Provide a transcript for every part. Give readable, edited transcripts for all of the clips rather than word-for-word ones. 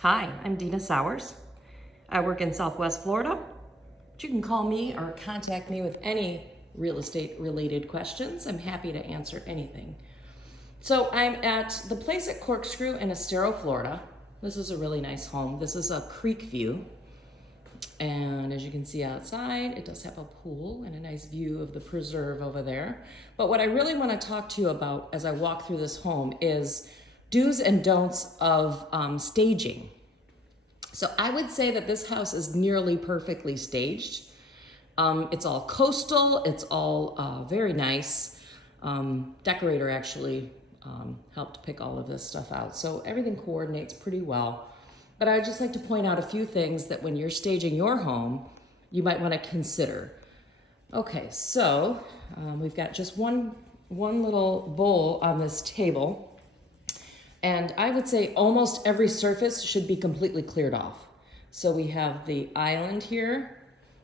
Hi, I'm Dina Sowers. I work in Southwest Florida. But you can call me or contact me with any real estate related questions. I'm happy to answer anything. So I'm at the place at Corkscrew in Estero, Florida. This is a really nice home. This is a creek view. And as you can see outside, it does have a pool and a nice view of the preserve over there. But what I really want to talk to you about as I walk through this home is do's and don'ts of staging. So I would say that this house is nearly perfectly staged. It's all coastal, it's all very nice. Decorator actually helped pick all of this stuff out. So everything coordinates pretty well. But I'd just like to point out a few things that when you're staging your home, you might want to consider. Okay, so we've got just one little bowl on this table. And I would say almost every surface should be completely cleared off. So we have the island here.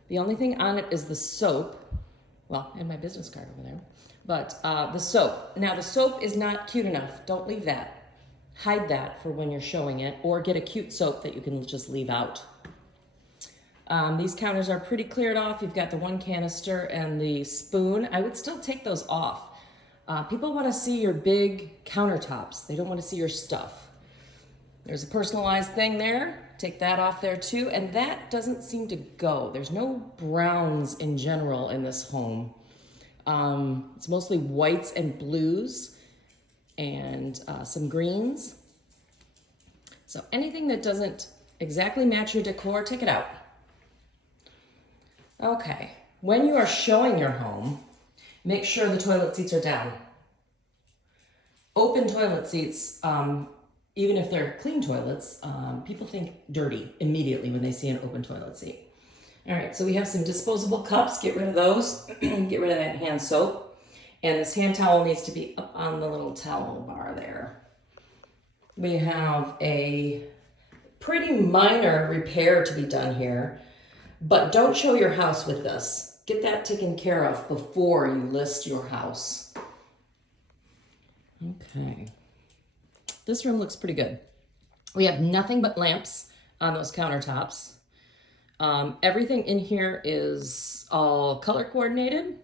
The only thing on it is the soap. Well, and my business card over there. But the soap. Now the soap is not cute enough. Don't leave that. Hide that for when you're showing it, or get a cute soap that you can just leave out. These counters are pretty cleared off. You've got the one canister and the spoon. I would still take those off. People want to see your big countertops. They don't want to see your stuff. There's a personalized thing there. Take that off there too. And that doesn't seem to go. There's no browns in general in this home. It's mostly whites and blues and some greens. So anything that doesn't exactly match your decor, take it out. Okay, when you are showing your home, make sure the toilet seats are down. Open toilet seats, even if they're clean toilets, people think dirty immediately when they see an open toilet seat. All right, so we have some disposable cups. Get rid of those. Get rid of that hand soap. And this hand towel needs to be up on the little towel bar there. We have a pretty minor repair to be done here, but don't show your house with this. Get that taken care of before you list your house. Okay. This room looks pretty good. We have nothing but lamps on those countertops. Everything in here is all color coordinated.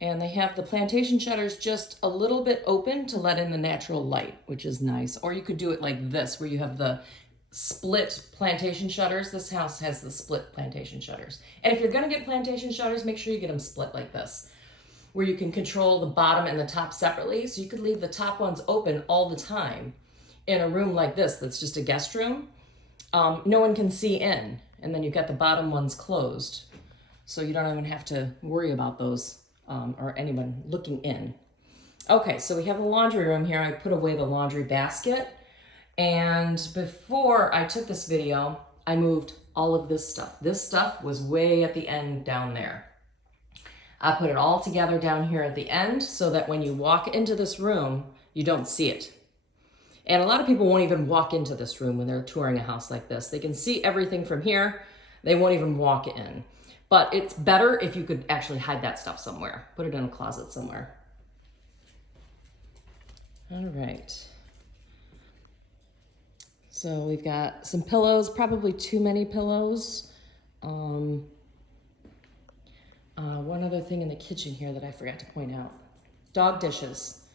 And they have the plantation shutters just a little bit open to let in the natural light, which is nice. Or you could do it like this, where you have the split plantation shutters. This house has the split plantation shutters. And if you're gonna get plantation shutters, make sure you get them split like this, where you can control the bottom and the top separately. So you could leave the top ones open all the time in a room like this that's just a guest room. No one can see in. And then you've got the bottom ones closed. So you don't even have to worry about those. Or anyone looking in. Okay, so we have the laundry room here. I put away the laundry basket. And before I took this video, I moved all of this stuff. This stuff was way at the end down there. I put it all together down here at the end so that when you walk into this room, you don't see it. And a lot of people won't even walk into this room when they're touring a house like this. They can see everything from here. They won't even walk in. But it's better if you could actually hide that stuff somewhere. Put it in a closet somewhere. All right. So we've got some pillows, probably too many pillows. One other thing in the kitchen here that I forgot to point out. Dog dishes.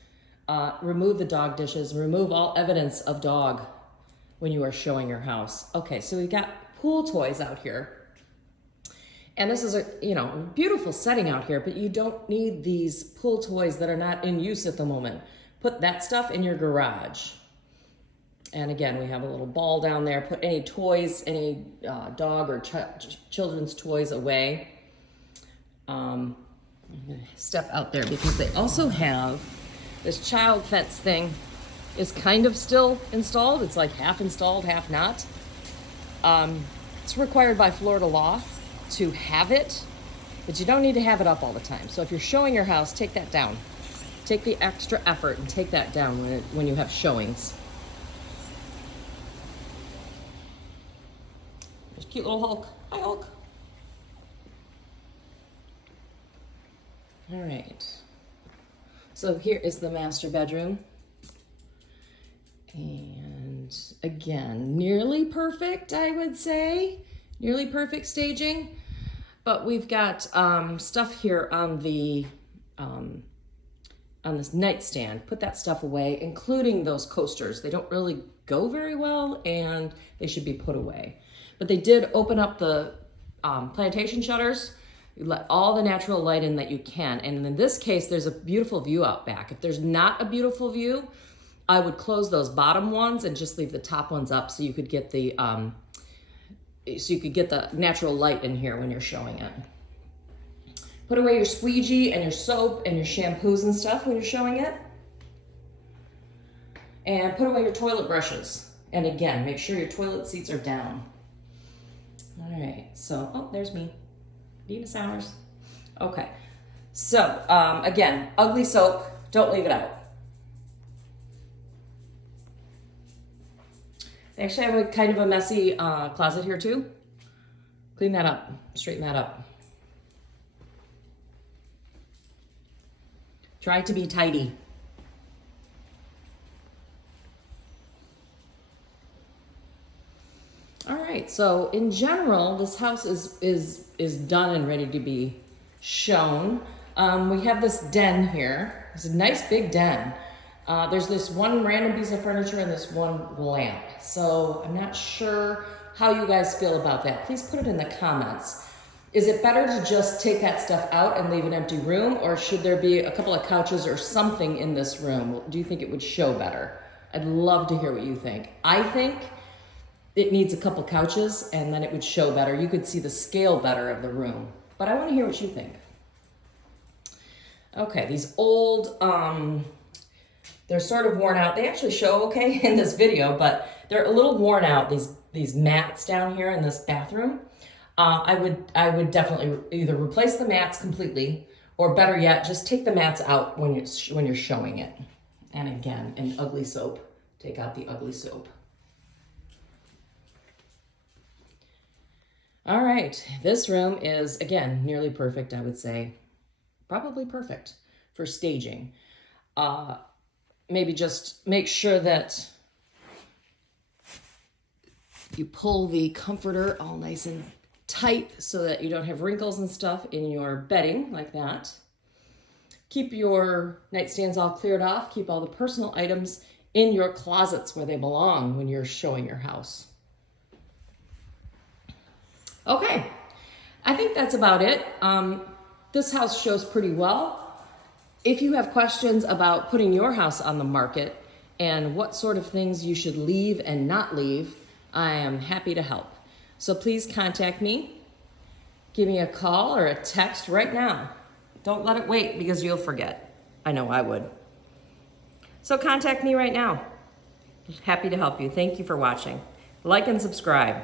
Remove the dog dishes. Remove all evidence of dog when you are showing your house. Okay, so we've got pool toys out here. And this is a, beautiful setting out here, but you don't need these pool toys that are not in use at the moment. Put that stuff in your garage. And again, we have a little ball down there. Put any toys, any dog or children's toys away. I'm gonna step out there because they also have this child fence thing is kind of still installed. It's like half installed, half not. It's required by Florida law to have it, but you don't need to have it up all the time. So if you're showing your house, take that down. Take the extra effort and take that down when you have showings. There's a cute little Hulk. Hi, Hulk. All right. So here is the master bedroom. And again, nearly perfect, I would say. Nearly perfect staging. But we've got stuff here on this nightstand. Put that stuff away, including those coasters. They don't really go very well and they should be put away. But they did open up the plantation shutters. You let all the natural light in that you can. And in this case, there's a beautiful view out back. If there's not a beautiful view, I would close those bottom ones and just leave the top ones up so you could get the natural light in here when you're showing it. Put away your squeegee and your soap and your shampoos and stuff when you're showing it. And put away your toilet brushes. And again, make sure your toilet seats are down. All right, so, oh, there's me, Dina Sowers. Okay, so again, ugly soap, don't leave it out. They actually have a kind of a messy closet here too. Clean that up, straighten that up. Try to be tidy. All right, so in general, this house is done and ready to be shown. We have this den here. It's a nice big den. There's this one random piece of furniture and this one lamp. So I'm not sure how you guys feel about that. Please put it in the comments. Is it better to just take that stuff out and leave an empty room, or should there be a couple of couches or something in this room? Do you think it would show better? I'd love to hear what you think. I think it needs a couple couches and then it would show better. You could see the scale better of the room, but I want to hear what you think. Okay, these old, they're sort of worn out. They actually show okay in this video, but they're a little worn out, these mats down here in this bathroom. I would definitely either replace the mats completely, or better yet, just take the mats out when you're showing it. And again, an ugly soap. Take out the ugly soap. All right, this room is, again, nearly perfect, I would say. Probably perfect for staging. Maybe just make sure that you pull the comforter all nice and tight so that you don't have wrinkles and stuff in your bedding like that. Keep your nightstands all cleared off. Keep all the personal items in your closets where they belong when you're showing your house. Okay, I think that's about it. This house shows pretty well. If you have questions about putting your house on the market and what sort of things you should leave and not leave, I am happy to help. So please contact me. Give me a call or a text right now. Don't let it wait because you'll forget. I know I would. So contact me right now. Happy to help you. Thank you for watching. Like and subscribe.